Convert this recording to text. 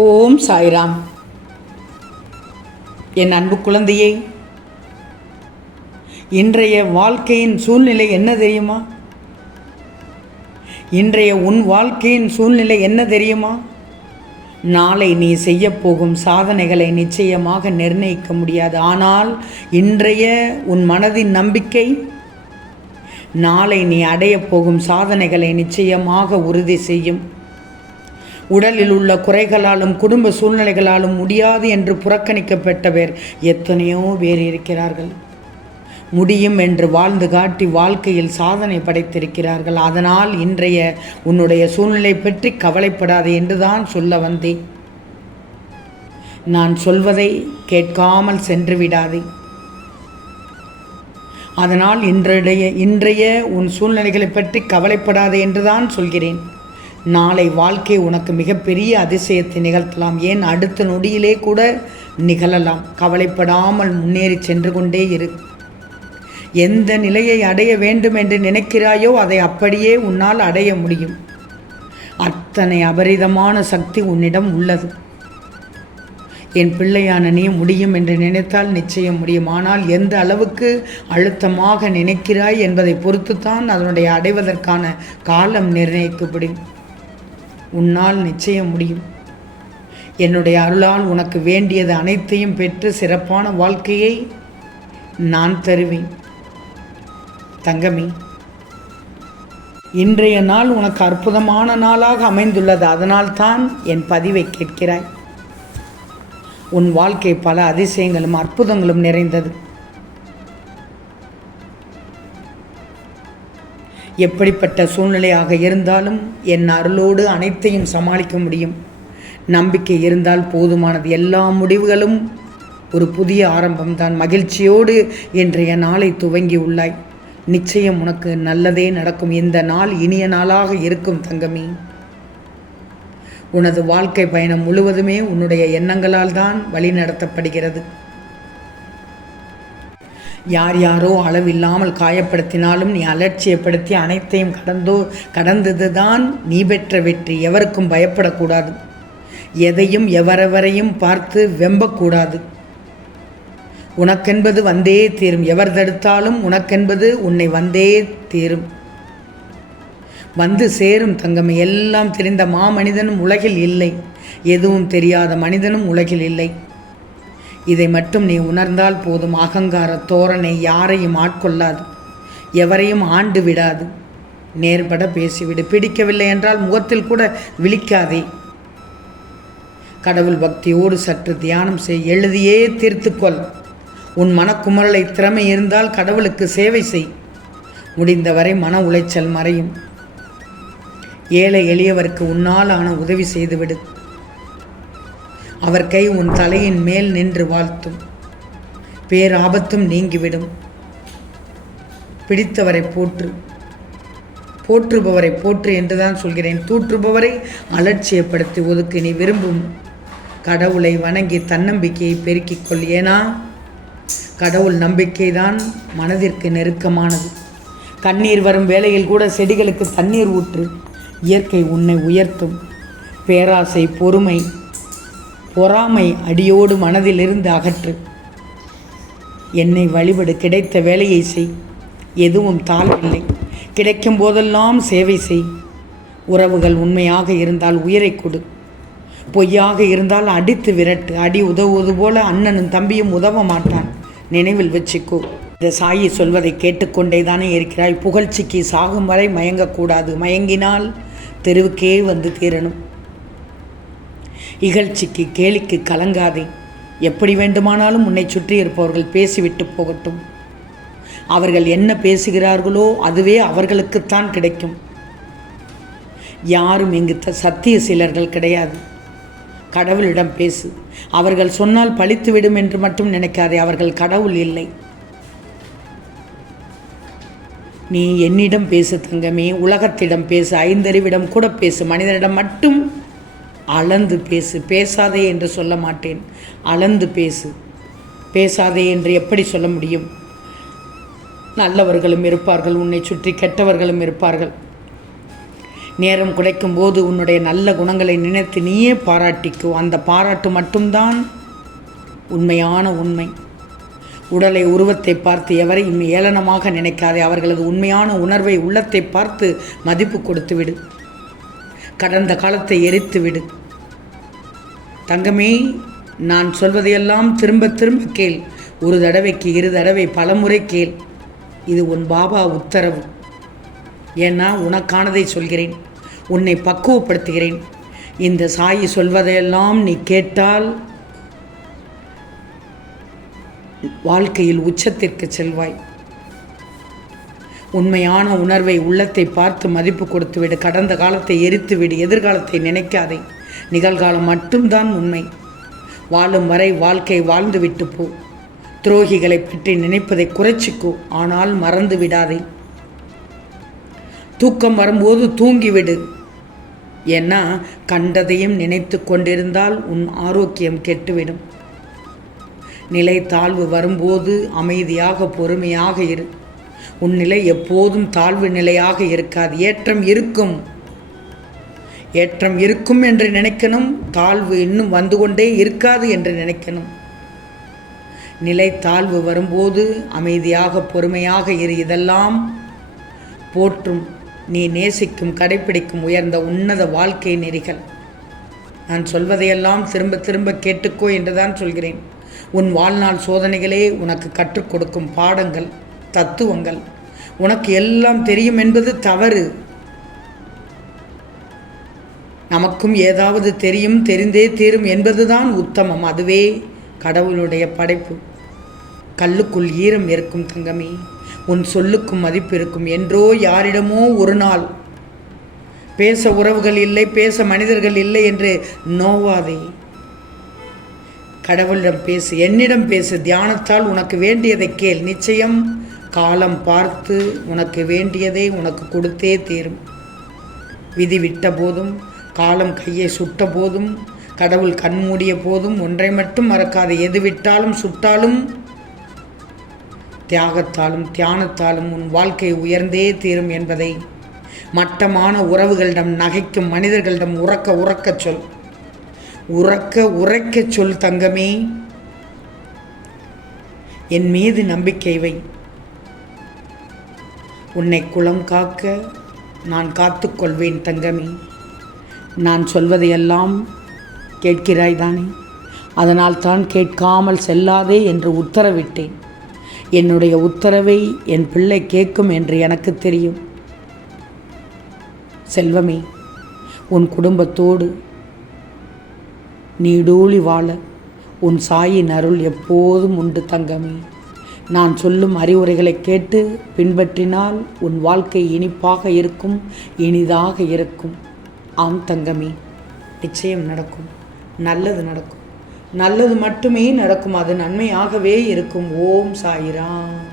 ஓம் சாய்ராம். என் அன்பு குழந்தையே இன்றைய வாழ்க்கையின் சூழ்நிலை என்ன தெரியுமா? இன்றைய உன் வாழ்க்கையின் சூழ்நிலை என்ன தெரியுமா? நாளை நீ செய்யப்போகும் சாதனைகளை நிச்சயமாக நிர்ணயிக்க முடியாது. ஆனால் இன்றைய உன் மனதின் நம்பிக்கை நாளை நீ அடையப் போகும் சாதனைகளை நிச்சயமாக உறுதி செய்யும். உடலில் உள்ள குறைகளாலும் குடும்ப சூழ்நிலைகளாலும் முடியாது என்று புறக்கணிக்கப்பட்டவர் எத்தனையோ பேர் இருக்கிறார்கள். முடியும் என்று வாழ்ந்து காட்டி வாழ்க்கையில் சாதனை படைத்திருக்கிறார்கள். அதனால் இன்றைய உன்னுடைய சூழ்நிலை பற்றி கவலைப்படாதே என்றுதான் சொல்ல வந்தேன். நான் சொல்வதை கேட்காமல் சென்று விடாதே. அதனால் இன்றைய இன்றைய உன் சூழ்நிலைகளை பற்றி கவலைப்படாதே என்றுதான் சொல்கிறேன். நாளை வாழ்க்கை உனக்கு மிகப்பெரிய அதிசயத்தை நிகழ்த்தலாம். ஏன் அடுத்த நொடியிலே கூட நிகழலாம். கவலைப்படாமல் முன்னேறி சென்று கொண்டே இரு. எந்த நிலையை அடைய வேண்டும் என்று நினைக்கிறாயோ அதை அப்படியே உன்னால் அடைய முடியும். அத்தனை அபரிதமான சக்தி உன்னிடம் உள்ளது. என் பிள்ளையான நீ முடியும் என்று நினைத்தால் நிச்சயம் முடியும். ஆனால் எந்த அளவுக்கு அழுத்தமாக நினைக்கிறாய் என்பதை பொறுத்துத்தான் அதனுடைய அடைவதற்கான காலம் நிர்ணயிக்கப்படும். உன்னால் நிச்சயம் முடியும். என்னுடைய அருளால் உனக்கு வேண்டியது அனைத்தையும் பெற்று சிறப்பான வாழ்க்கையை நான் தருவேன். தங்கமி இன்றைய நாள் உனக்கு அற்புதமான நாளாக அமைந்துள்ளது. அதனால்தான் என் பதிவை கேட்கிறாய். உன் வாழ்க்கை பல அதிசயங்களும் அற்புதங்களும் நிறைந்தது. எப்படிப்பட்ட சூழ்நிலையாக இருந்தாலும் என் அருளோடு அனைத்தையும் சமாளிக்க முடியும். நம்பிக்கை இருந்தால் போதுமானது. எல்லா முடிவுகளும் ஒரு புதிய ஆரம்பம்தான். மகிழ்ச்சியோடு இன்றைய நாளை துவங்கி உள்ளாய். நிச்சயம் உனக்கு நல்லதே நடக்கும். இந்த நாள் இனிய நாளாக இருக்கும் தங்கமி. உனது வாழ்க்கை பயணம் முழுவதுமே உன்னுடைய எண்ணங்களால் தான் வழி நடத்தப்படுகிறது யார் யாரோ அளவில்லாமல் காயப்படுத்தினாலும் நீ அலட்சியப்படுத்தி அனைத்தையும் கடந்தோ கடந்தது தான் நீ பெற்ற வெற்றி. எவருக்கும் பயப்படக்கூடாது. எதையும் எவரெவரையும் பார்த்து வெம்பக்கூடாது. உனக்கென்பது வந்தே தீரும். எவர் தடுத்தாலும் உனக்கென்பது உன்னை வந்தே தீரும். வந்து சேரும் தங்கமே எல்லாம் தெரிந்த மாமனிதனும் உலகில் இல்லை. எதுவும் தெரியாத மனிதனும் உலகில் இல்லை. இதை மட்டும் நீ உணர்ந்தால் போதும். அகங்கார தோரணை யாரையும் ஆட்கொள்ளாது. எவரையும் ஆண்டு விடாது. நேர்பட பேசிவிடு. பிடிக்கவில்லை என்றால் முகத்தில் கூட விழிக்காதே. கடவுள் பக்தியோடு சற்று தியானம் செய். எழுதியே தீர்த்துக்கொள். உன் மனக்குமரலை திறமை இருந்தால் கடவுளுக்கு சேவை செய். முடிந்தவரை மன உளைச்சல் மறையும். ஏழை எளியவருக்கு உன்னால் ஆன உதவி செய்துவிடு. அவர் கை உன் தலையின் மேல் நின்று வாழ்த்தும். பேராபத்தும் நீங்கிவிடும். பிடித்தவரை போற்று. போற்றுபவரை போற்று என்றுதான் சொல்கிறேன். தூற்றுபவரை அலட்சியப்படுத்தி ஒதுக்கு நீ விரும்பும். கடவுளை வணங்கி தன்னம்பிக்கையை பெருக்கிக் கொள். ஏனா கடவுள் நம்பிக்கைதான் மனதிற்கு நெருக்கமானது. கண்ணீர் வரும் வேளையில் கூட செடிகளுக்கு தண்ணீர் ஊற்று. இயற்கை உன்னை உயர்த்தும். பேராசை பொறுமை. பொறாமை அடியோடு மனதிலிருந்து அகற்று. என்னை வழிபடு கிடைத்த வேலையை செய். எதுவும் தாழ்வில்லை. கிடைக்கும் போதெல்லாம் சேவை செய். உறவுகள் உண்மையாக இருந்தால் உயிரை கொடு. பொய்யாக இருந்தால் அடித்து விரட்டு. அடி உதவுவது போல அண்ணனும் தம்பியும் உதவ மாட்டான். நினைவில் வச்சுக்கோ. இந்த சாயி சொல்வதை கேட்டுக்கொண்டே தானே இருக்கிறாய். புகழ்ச்சிக்கு சாகும் வரை மயங்கக்கூடாது. மயங்கினால் தெருவுக்கே வந்து தீரணும். இகழ்ச்சிக்கு கேலிக்கு கலங்காதே. எப்படி வேண்டுமானாலும் உன்னை சுற்றி இருப்பவர்கள் பேசிவிட்டு போகட்டும். அவர்கள் என்ன பேசுகிறார்களோ அதுவே அவர்களுக்குத்தான் கிடைக்கும். யாரும் இங்கு த சத்திய சிலர்கள் கிடையாது. கடவுளிடம் பேசு. அவர்கள் சொன்னால் பழித்துவிடும் என்று மட்டும் நினைக்காதே அவர்கள் கடவுள் இல்லை. நீ என்னிடம் பேசு தங்கமே உலகத்திடம் பேசு ஐந்தறிவிடம் கூட பேசு மனிதனிடம் மட்டும் அளந்து பேசு. பேசாதே என்று சொல்ல மாட்டேன். அளந்து பேசு. பேசாதே என்று எப்படி சொல்ல முடியும்? நல்லவர்களும் இருப்பார்கள். உன்னை சுற்றி கெட்டவர்களும் இருப்பார்கள். நேரம் குறைக்கும் போது உன்னுடைய நல்ல குணங்களை நினைத்து நீயே பாராட்டிக்கோ. அந்த பாராட்டு மட்டும்தான் உண்மையான உண்மை. உடலை உருவத்தை பார்த்து எவரையும் ஏளனமாக நினைக்காதே. அவர்களது உண்மையான உணர்வை உள்ளத்தை பார்த்து மதிப்பு கொடுத்துவிடு. கடந்த காலத்தை எரித்து விடு. தங்கமே நான் சொல்வதையெல்லாம் திரும்ப திரும்ப கேள். ஒரு தடவைக்கு இரு தடவை பலமுறை கேள். இது உன் பாபா உத்தரவு. ஏன்னா உனக்கானதை சொல்கிறேன். உன்னை பக்குவப்படுத்துகிறேன். இந்த சாயி சொல்வதையெல்லாம் நீ கேட்டால் வாழ்க்கையில் உச்சத்திற்கு செல்வாய். உண்மையான உணர்வை உள்ளத்தை பார்த்து மதிப்பு கொடுத்துவிடு கடந்த காலத்தை எரித்து விடு. எதிர்காலத்தை நினைக்காதே. நிகழ்காலம் மட்டும்தான் உண்மை. வாழும் வரை வாழ்க்கை வாழ்ந்துவிட்டு போ. துரோகிகளை பற்றி நினைப்பதை குறைச்சிக்கோ. ஆனால் மறந்து விடாதே. தூக்கம் வரும்போது தூங்கிவிடு ஏன்னா கண்டதையும் நினைத்து கொண்டிருந்தால் உன் ஆரோக்கியம் கெட்டுவிடும். நிலை தாழ்வு வரும்போது அமைதியாக பொறுமையாக இரு. உன் நிலை எப்போதும் தாழ்வு நிலையாக இருக்காது. ஏற்றம் இருக்கும். ஏற்றம் இருக்கும் என்று நினைக்கணும். தாழ்வு இன்னும் வந்து கொண்டே இருக்காது என்று நினைக்கணும். நிலை தாழ்வு வரும்போது அமைதியாக பொறுமையாக இரு. இதெல்லாம் போற்றும் நீ நேசிக்கும் கடைப்பிடிக்கும் உயர்ந்த உன்னத வாழ்க்கை நெறிகள். நான் சொல்வதையெல்லாம் திரும்ப திரும்ப கேட்டுக்கோ என்றுதான் சொல்கிறேன். உன் வாழ்நாள் சோதனைகளே உனக்கு கற்றுக் கொடுக்கும் பாடங்கள். தத்துவங்கள். உனக்கு எல்லாம் தெரியும் என்பது தவறு. நமக்கும் ஏதாவது தெரியும் தெரிந்தே தீரும் என்பதுதான் உத்தமம். அதுவே கடவுளுடைய படைப்பு. கல்லுக்குள் ஈரம் இருக்கும் தங்கமே உன் சொல்லுக்கும் மதிப்பு இருக்கும். என்றோ யாரிடமோ ஒரு நாள். பேச உறவுகள் இல்லை பேச மனிதர்கள் இல்லை என்று நோவாதே. கடவுளிடம் பேசு என்னிடம் பேசு தியானத்தால் உனக்கு வேண்டியதை கேள். நிச்சயம் காலம் பார்த்து உனக்கு வேண்டியதை உனக்கு கொடுத்தே தீரும். விதி விட்ட போதும் காலம் கையை சுட்ட போதும் கடவுள் கண்மூடிய போதும் ஒன்றை மட்டும் மறக்காது. எது விட்டாலும் சுட்டாலும் தியாகத்தாலும் தியானத்தாலும் உன் வாழ்க்கை உயர்ந்தே தீரும் என்பதை மட்டமான உறவுகளிடம் நகைக்கும் மனிதர்களிடம் உறக்க உறக்கச் சொல். உறக்க உரைக்க சொல் தங்கமே. என் மீது நம்பிக்கை வை. உன்னை குளம் காக்க நான் காத்துக்கொள்வேன் தங்கமே. நான் சொல்வதையெல்லாம் கேட்கிறாய் தானே அதனால் தான் கேட்காமல் செல்லாதே என்று உத்தரவிட்டேன். என்னுடைய உத்தரவை என் பிள்ளை கேட்கும் என்று எனக்கு தெரியும். செல்வமே உன் குடும்பத்தோடு நீடூழி வாழ உன் சாயின் அருள் எப்போதும் உண்டு தங்கமே. நான் சொல்லும் அறிவுரைகளை கேட்டு பின்பற்றினால் உன் வாழ்க்கை இனிப்பாக இருக்கும் இனிதாக இருக்கும். ஆம் தங்கமே நிச்சயம் நடக்கும். நல்லது நடக்கும். நல்லது மட்டுமே நடக்கும். அது நன்மையாகவே இருக்கும். ஓம் சாயிராம்.